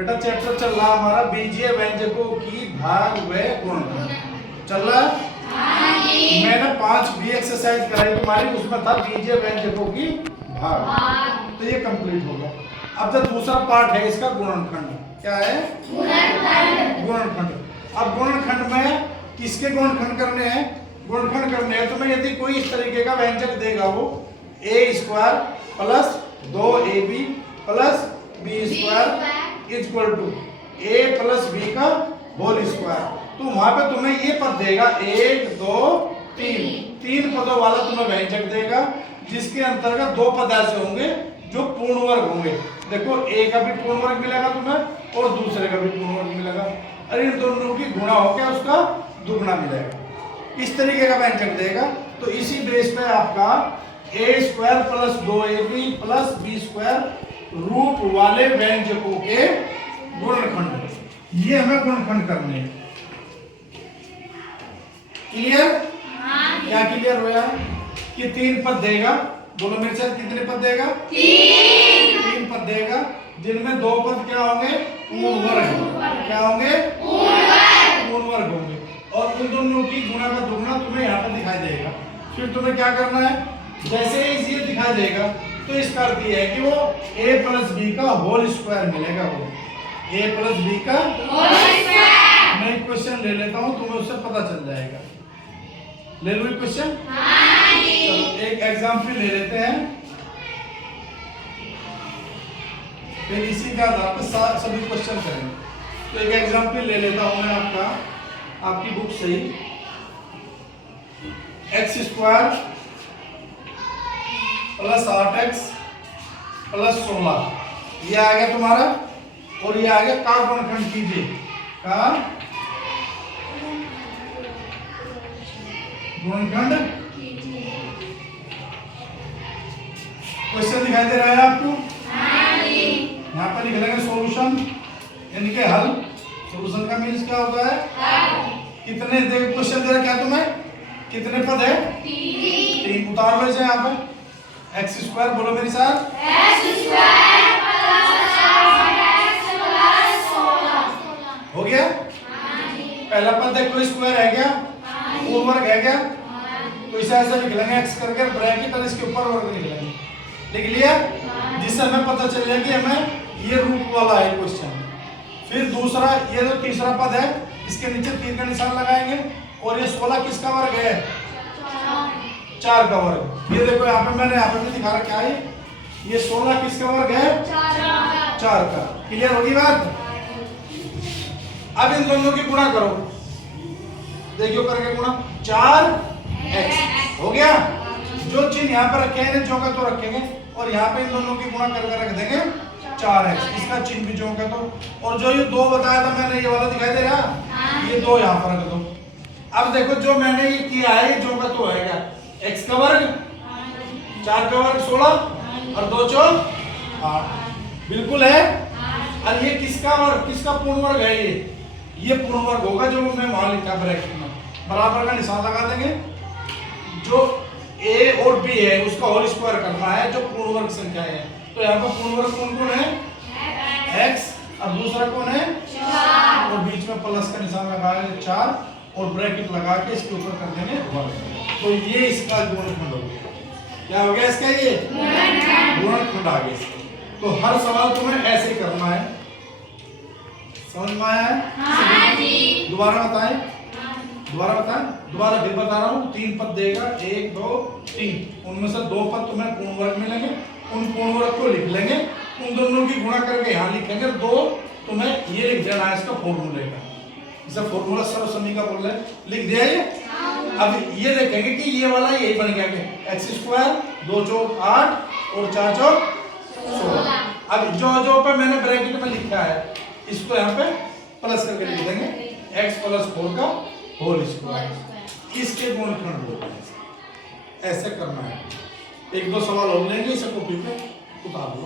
बेटा चैप्टर चल रहा हमारा बीजीय व्यंजकों की भाग व गुणनखंड चल रहा है। मैंने 5 बी एक्सरसाइज कराई तुम्हारी, उसमें था बीजीय व्यंजकों की भाग, तो ये कंप्लीट हो गया। अब जो दूसरा पार्ट है इसका गुणनखंड, क्या है? गुणनखंड। अब गुणनखंड में किसके गुणनखंड करने हैं? गुणनखंड करने हैं तो मैं यदि कोई इस तरीके का व्यंजक देगा वो a² plus 2ab plus b² equal to a plus b का होल स्क्वायर, तो वहां पे तुम्हें ये पद देगा 1 2 3 पदों वाला तुम्हें व्यंजक देगा, जिसके अंतर्गत दो पद ऐसे होंगे जो पूर्ण वर्ग होंगे। देखो a का भी पूर्ण वर्ग मिलेगा तुम्हें और दूसरे का भी पूर्ण वर्ग मिलेगा, अरे इन दोनों की गुणा होकर उसका दुगना मिलेगा। इस तरीके का व्यंजक देगा, तो इसी बेस पे आपका a² plus 2ab plus b² रूप वाले व्यंजकों के गुणनखंड, ये हमें गुणनखंड करने हैं। क्लियर? क्या क्लियर हुआ कि 3 पद देगा? बोलो मेरे साथ, कितने पद देगा? 3 पद देगा, जिनमें 2 पद क्या होंगे? पूर्ण वर्ग। क्या होंगे? पूर्ण वर्ग होंगे, और उन दोनों की गुणा का दुगना तुम्हें यहाँ पे दिखाई देगा। फिर तुम्हें क्या करना है? जैसे ही ये दिखाई देगा तो इसका अर्थ ये है कि वो a प्लस बी का होल स्क्वायर मिलेगा। वो a प्लस बी का होल स्क्वायर। मैं एक क्वेश्चन ले लेता हूँ, तुम्हें उससे पता चल जाएगा। ले लो क्वेश्चन। चलो एक एग्जाम्पल ले लेते हैं, फिर इसी का आधार पर सभी क्वेश्चन करेंगे। तो एक एग्जाम्पल ले लेता हूँ मैं आपकी बुक से ही। x² प्लस 8x प्लस 16 ये आ गया तुम्हारा, और ये आ गया का गुणनखंड कीजिए। का गुणनखंड क्वेश्चन दिखाई दे रहा है आपको? यहाँ पर लिख लेंगे सॉल्यूशन, यानी कि हल। सॉल्यूशन का मीन्स क्या होता है? कितने क्वेश्चन दे रहा क्या तुम्हें? कितने पद है? 3 उतार लो इसे यहाँ पे। x² बोलो मेरे साथ। x² हो गया? पहला पद देखो स्क्वायर है क्या? पूर्ण वर्ग है क्या? तो इसे ऐसे लिख लेंगे x करके ब्रैकेट और इसके ऊपर वर्ग लिख लेंगे। लिख लिया? जिससे हमें पता चल जाए कि हमें ये रूप वाला है क्वेश्चन। फिर दूसरा, ये जो तीसरा पद है इसके नीचे 3 का निशान लगाएंगे, और ये 16 किसका वर्ग है? 4 का वर्ग। ये देखो यहाँ पे मैंने यहाँ पे भी दिखा रखा है, ये 16 किसका वर्ग है? 4 का। क्लियर होगी बात? अब इन दोनों की गुणा करो, देखियो करके गुणा। 4x हो गया। जो चिन्ह यहाँ पर रखे हैं जो का तो रखेंगे, और यहाँ पे इन दोनों की गुणा करके रख देंगे 4x, इसका चिन्ह भी जो का तो। और जो ये 2 बताया था मैंने, ये वाला दिखाई दे रहा, ये 2 यहाँ पर रख दो। अब देखो जो मैंने ये किया है जो का तो है क्या? x का वर्ग, 4 का वर्ग 16 और 2 चौक 8, बिल्कुल है। और ये किसका वर्ग, किसका पूर्ण वर्ग है? ये पूर्ण वर्ग होगा जो मैं वहां लिखा ब्रैकेट में, बराबर का निशान लगा देंगे। जो a और b है उसका होल स्क्वायर करना है, जो पूर्ण वर्ग संख्या है। तो यहाँ पर पूर्ण वर्ग कौन कौन है? x, और दूसरा कौन है? 4, और बीच में प्लस का निशान लगाएंगे 4, और ब्रैकेट लगा के इसके ऊपर कर देंगे वर्ग। तो ये इसका गुणनखंड हो गया। क्या हो गया इसका? ये गुणनखंड आ गया इसका। तो हर सवाल तुम्हें ऐसे करना है। समझ में आया है? दोबारा बताएं, दोबारा फिर बता रहा हूँ। 3 पद देगा, 1 2 3, उनमें से 2 पद तुम्हें पूर्ण वर्ग मिलेंगे, उन पूर्ण वर्ग को लिख लेंगे, उन दोनों की गुणा करके यहाँ लिखेंगे। 2 तुम्हें ये लिख देना है इसका फॉर्मूले का, इसे फॉर्मूला सर्वसम्मी का बोल रहे, लिख दिया ये। अब ये देखेंगे कि ये वाला यही बन गया कि x², 2 चौक 8 और 4 चौक 16। अब जो पे मैंने ब्रैकेट में लिखा है इसको यहाँ पे प्लस करके लिख देंगे, x प्लस 4 का होल स्क्वायर, इसके गुणनखंड बोलते हैं। ऐसे करना है। 1 2 सवाल और लेंगे, इसे कॉपी पे उतार दो।